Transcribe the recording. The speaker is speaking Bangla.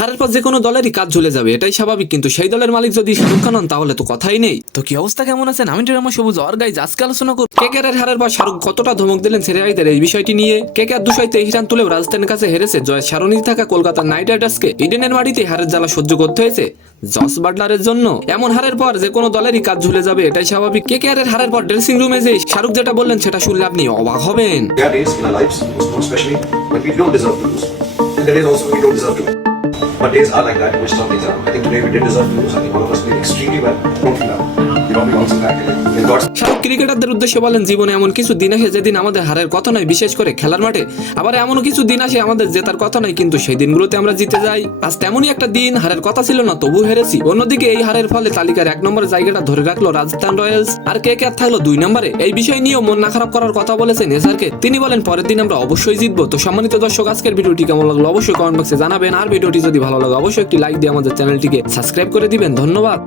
হারের পর যে কোনো দলেরই কাজ ঝুলে যাবে, এটাই স্বাভাবিক, কিন্তু সেই দলের মালিক যদি শাহরুখ খান হন তাহলে তো কথাই নেই। তো কি অবস্থা, কেমন আছেন? আমি টিরামা সবুজ আর গাইজ আজকে আলোচনা করব কেকেআর হারের পর শাহরুখ কতটা ধমক দিলেন সিরিয়াইদের এই বিষয়টি নিয়ে। কেকেআর 223 রান তুলেও রাজস্থানের কাছে হেরেছে। জয়ের সারণীতে থাকা কলকাতা নাইট রাইডার্সকে ইডেনের মাটিতে হারের জ্বালা সহ্য করতে হয়েছে জস বাটলারের জন্য। এমন হারের পর যে কোনো দলেরই কাজ ঝুলে যাবে, এটাই স্বাভাবিক। কেকেআর এর হারের পর ড্রেসিং রুমে যে শাহরুখ যেটা বললেন সেটা শুনলে আপনি অবাক হবেন। There are days in our lives, most especially when we don't deserve to lose, and there is also we don't deserve to win. But days are like that in which some things are. I think today we did deserve to lose. I think all of us played extremely well. Don't feel that. We don't be bouncing back. In God's Shahrukh ক্রিকেটারদের উদ্দেশ্যে বলেন, জীবনে এমন কিছু দিন আসে যেদিন আমাদের হারের কথা নয়, বিশেষ করে খেলার মাঠে। আবার এমনও কিছু দিন আসে আমাদের জেতার কথা নয়, কিন্তু সেই দিনগুলোতে আমরা জিতে যাই। আজ তেমনই একটা দিন, হারের কথা ছিল না তবু হেরেছি। অন্যদিকে এই হারের ফলে তালিকার 1 নম্বরের জায়গাটা ধরে রাখলো রাজস্থান রয়্যালস, আর কেকেআর থাকলো 2 নম্বরে। এই বিষয় নিয়েও মন না খারাপ করার কথা বলেছেন এসারকে। তিনি বলেন, পরের দিন আমরা অবশ্যই জিতবো। তো সম্মানিত দর্শক, আজকের ভিডিওটি কেমন লাগলো অবশ্যই কমেন্ট বক্সে জানাবেন, আর ভিডিওটি যদি ভালো লাগে অবশ্যই একটি লাইক দিয়ে আমাদের চ্যানেলটিকে সাবস্ক্রাইব করে দিবেন। ধন্যবাদ।